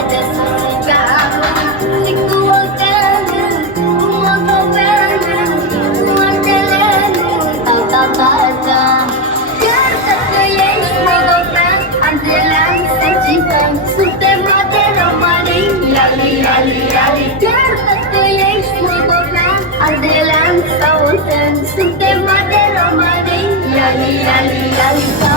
ada sejarah dikuatkan mengobrol menjalan kata-kata kata yang mengobrol adalah sejikan sudah mati ramai lali lali lali kata yang mengobrol adalah sautan sudah mati ramai lali lali lali